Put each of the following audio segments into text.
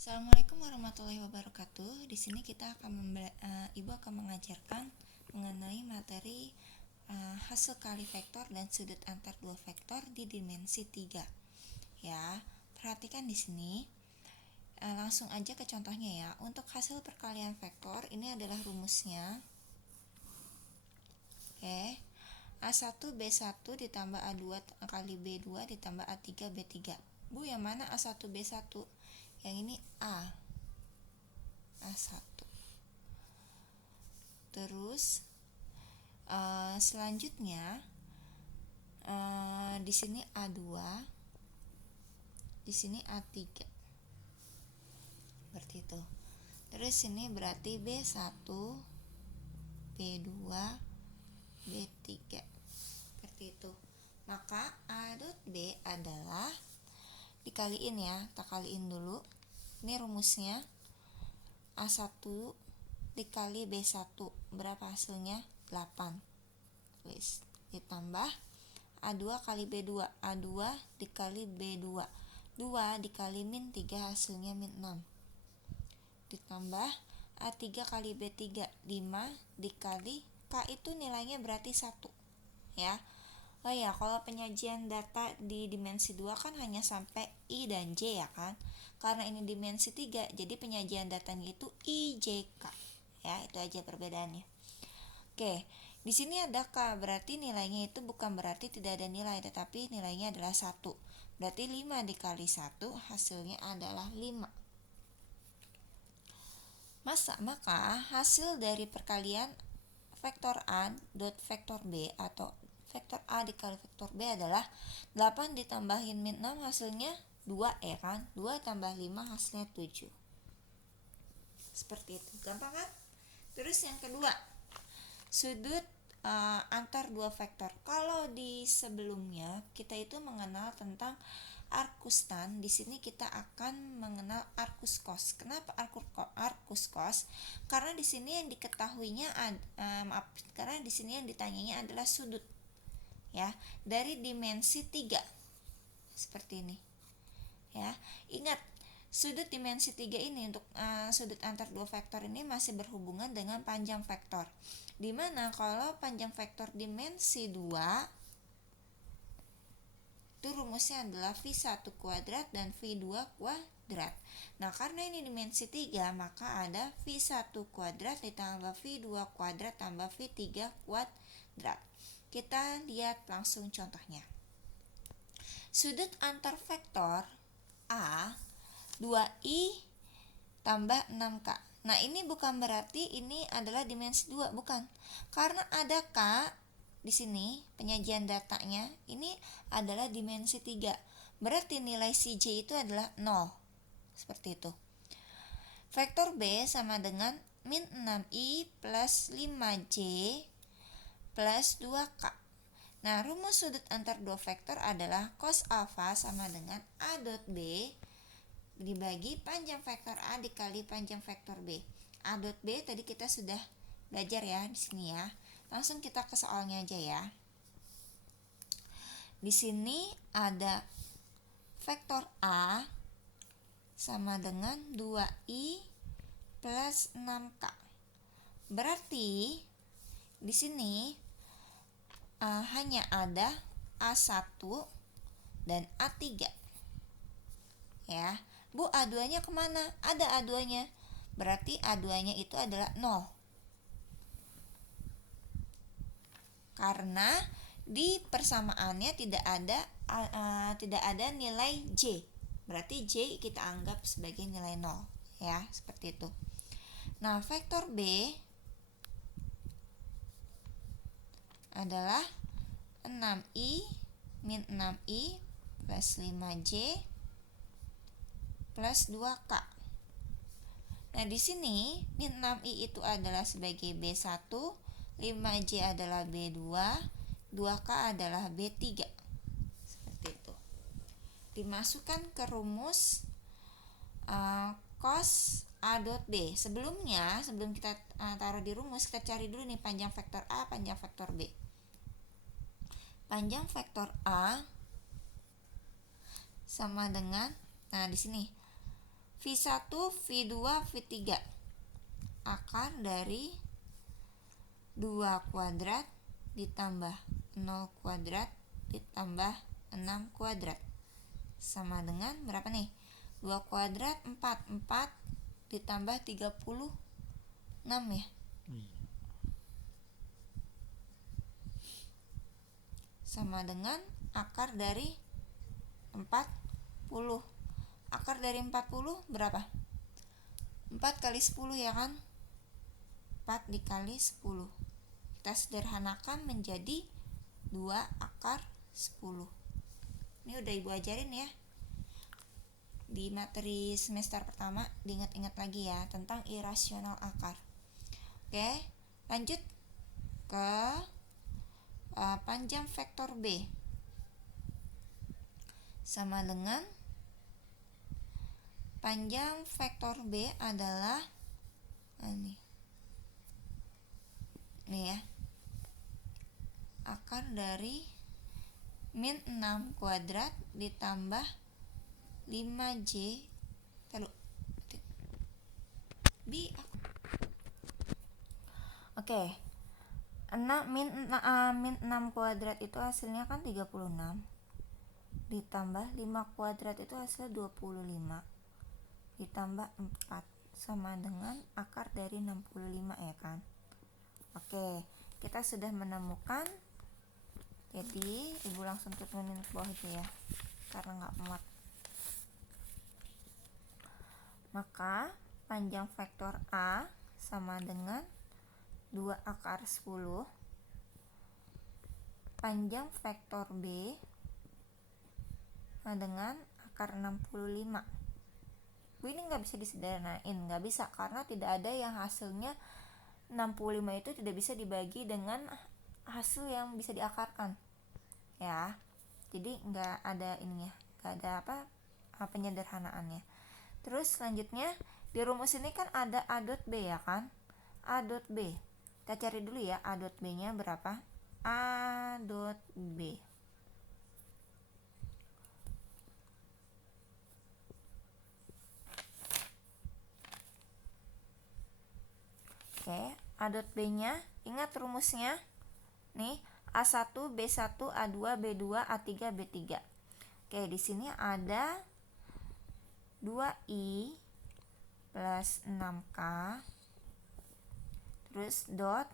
Assalamualaikum warahmatullahi wabarakatuh. Di sini kita akan Ibu akan mengajarkan mengenai materi hasil kali vektor dan sudut antar dua vektor di dimensi 3. Ya, perhatikan di sini. Langsung aja ke contohnya ya. Untuk hasil perkalian vektor ini adalah rumusnya. Oke. A1 B1 ditambah A2 kali B2 ditambah A3 B3. Bu, yang mana A1 B1? Yang ini A1. Terus selanjutnya di sini A2, di sini A3. Seperti itu. Terus ini berarti B1, B2, B3. Seperti itu. Maka A dot B adalah dikaliin ya, kita kaliin dulu. Ini rumusnya. A1 dikali B1 berapa hasilnya? 8. Tulis. Ditambah A2 kali B2, A2 dikali B2, 2 dikali min 3 hasilnya min 6. Ditambah A3 kali B3, 5 dikali K itu nilainya berarti 1 ya. Oh ya, kalau penyajian data di dimensi 2 kan hanya sampai I dan J ya kan. Karena ini dimensi 3, jadi penyajian datanya itu IJK. Ya, itu aja perbedaannya. Oke, di sini ada K, berarti nilainya itu bukan berarti tidak ada nilai, tetapi nilainya adalah 1. Berarti 5 dikali 1 hasilnya adalah 5. Maka hasil dari perkalian vektor A dot vektor B atau vektor A dikali vektor B adalah 8 ditambahin min 6 hasilnya 2 ya kan. 2 tambah 5 hasilnya 7. Seperti itu. Gampang kan? Terus yang kedua, sudut antar dua vektor. Kalau di sebelumnya kita itu mengenal tentang arcus tan, di sini kita akan mengenal arcus cos. Kenapa arcus cos? Karena di sini yang diketahuinya karena di sini yang ditanyanya adalah sudut. Ya, dari dimensi 3. Seperti ini. Ya, ingat sudut dimensi 3 ini untuk sudut antar dua vektor ini masih berhubungan dengan panjang vektor. Dimana kalau panjang vektor dimensi 2 itu rumusnya adalah V1 kuadrat dan V2 kuadrat. Nah, karena ini dimensi 3, maka ada V1 kuadrat ditambah V2 kuadrat tambah V3 kuadrat. Kita lihat langsung contohnya. Sudut antar vektor A 2i tambah 6k. Nah, ini bukan berarti ini adalah dimensi 2, bukan. Karena ada k di sini penyajian datanya ini adalah dimensi 3. Berarti nilai CJ itu adalah 0. Seperti itu. Vektor B sama dengan min 6i plus 5j plus 2k. Nah, rumus sudut antar dua vektor adalah cos alfa sama dengan A dot B dibagi panjang vektor A dikali panjang vektor B. A dot B tadi kita sudah belajar ya di sini ya. Langsung kita ke soalnya aja ya. Di sini ada vektor A sama dengan 2i plus 6k. Berarti di sini hanya ada A1 dan A3. Ya. Bu, A2-nya kemana? Ada A2-nya. Berarti A2-nya itu adalah 0. Karena di persamaannya tidak ada nilai J. Berarti J kita anggap sebagai nilai 0. Ya, seperti itu. Nah, vektor B adalah 6i min 6i plus 5j plus 2k. Nah, di sini min 6i itu adalah sebagai B1, 5j adalah B2, 2k adalah B3. Seperti itu. Dimasukkan ke rumus cos A dot B. Sebelum kita taruh di rumus, kita cari dulu nih panjang vektor A, panjang vektor B. Panjang vektor A sama dengan, nah di sini V1, V2, V3. Akar dari 2 kuadrat ditambah 0 kuadrat ditambah 6 kuadrat. Sama dengan berapa nih? 2 kuadrat 4 ditambah 36 ya. Sama dengan akar dari 40. Akar dari 40 berapa? 4 kali 10 ya kan? 4 dikali 10. Kita sederhanakan menjadi 2 akar 10. Ini udah Ibu ajarin ya. Di materi semester pertama, diingat-ingat lagi ya tentang irasional akar. Oke, lanjut ke panjang vektor B. Sama dengan panjang vektor B adalah ini ya, akar dari min 6 kuadrat ditambah 5J Oke. 6 kuadrat itu hasilnya kan 36 ditambah 5 kuadrat itu hasilnya 25 ditambah 4 sama dengan akar dari 65 ya kan. Oke, kita sudah menemukan. Jadi Ibu langsung turunin ke bawah itu ya, karena nggak muat. Maka panjang vektor A sama dengan 2 akar 10. Panjang vektor B sama dengan akar 65. Ini nggak bisa disederhanain, nggak bisa, karena tidak ada yang hasilnya 65 itu tidak bisa dibagi dengan hasil yang bisa diakarkan ya. Jadi nggak ada ininya, nggak ada penyederhanaannya. Terus selanjutnya di rumus ini kan ada A dot B ya kan. A dot B, kita cari dulu ya A dot B nya berapa. A dot B Oke, A dot B nya, ingat rumusnya nih, A1, B1, A2, B2, A3, B3. Oke, di sini ada 2I plus 6K terus dot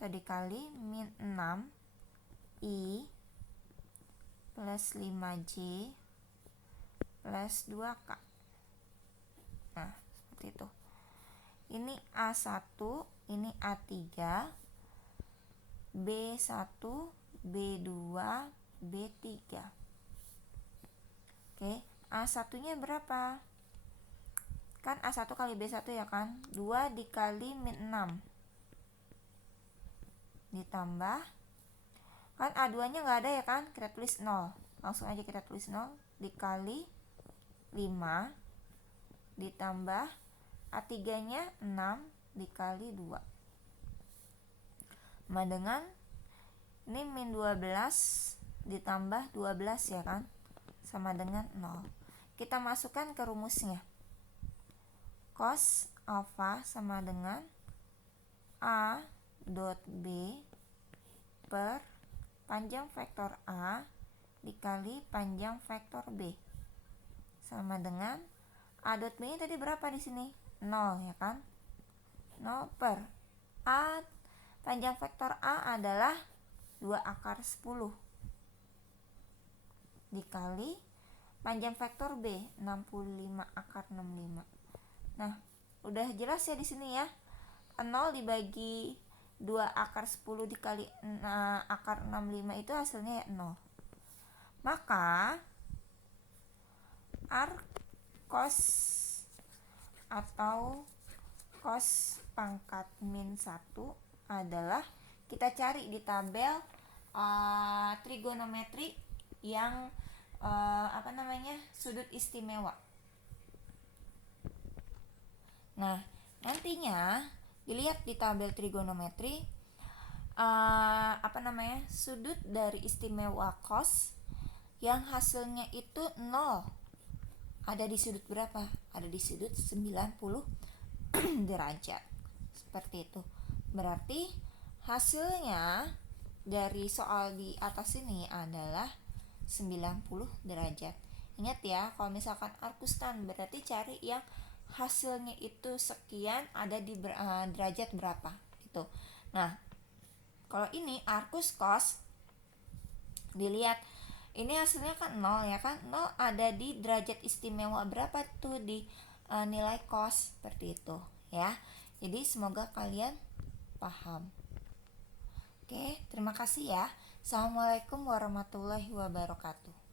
tadi kali min 6I plus 5J plus 2K. Nah, seperti itu. Ini A1, ini A3, B1, B2, B3. Oke, A1 nya berapa? Kan A1 kali B1 ya kan, 2 dikali min 6 ditambah, kan A2 nya nggak ada ya kan, kita tulis 0, langsung aja kita tulis 0 dikali 5 ditambah A3 nya 6 dikali 2 sama dengan ini min 12 ditambah 12 ya kan, sama dengan 0. Kita masukkan ke rumusnya, cos alfa sama dengan A dot B per panjang vektor A dikali panjang vektor B sama dengan A dot B nya tadi berapa di sini? 0 ya kan? 0 per A, panjang vektor A adalah 2 akar 10 dikali panjang vektor B 65 akar 65. Nah, udah jelas ya di sini ya. 0 dibagi 2 akar 10 dikali akar 65 itu hasilnya ya 0. Maka R cos atau cos pangkat min 1 adalah, kita cari di tabel trigonometri yang sudut istimewa. Nah, nantinya dilihat di tabel trigonometri sudut dari istimewa cos yang hasilnya itu 0 ada di sudut berapa? ada di sudut 90 derajat. Seperti itu. Berarti hasilnya dari soal di atas ini adalah 90 derajat. Ingat ya, kalau misalkan arcus tan berarti cari yang hasilnya itu sekian ada di derajat berapa gitu. Nah, kalau ini arcus cos, dilihat ini hasilnya kan 0 ya kan, 0 ada di derajat istimewa berapa tuh di nilai cos, seperti itu ya. Jadi semoga kalian paham. Oke, terima kasih ya. Assalamualaikum warahmatullahi wabarakatuh.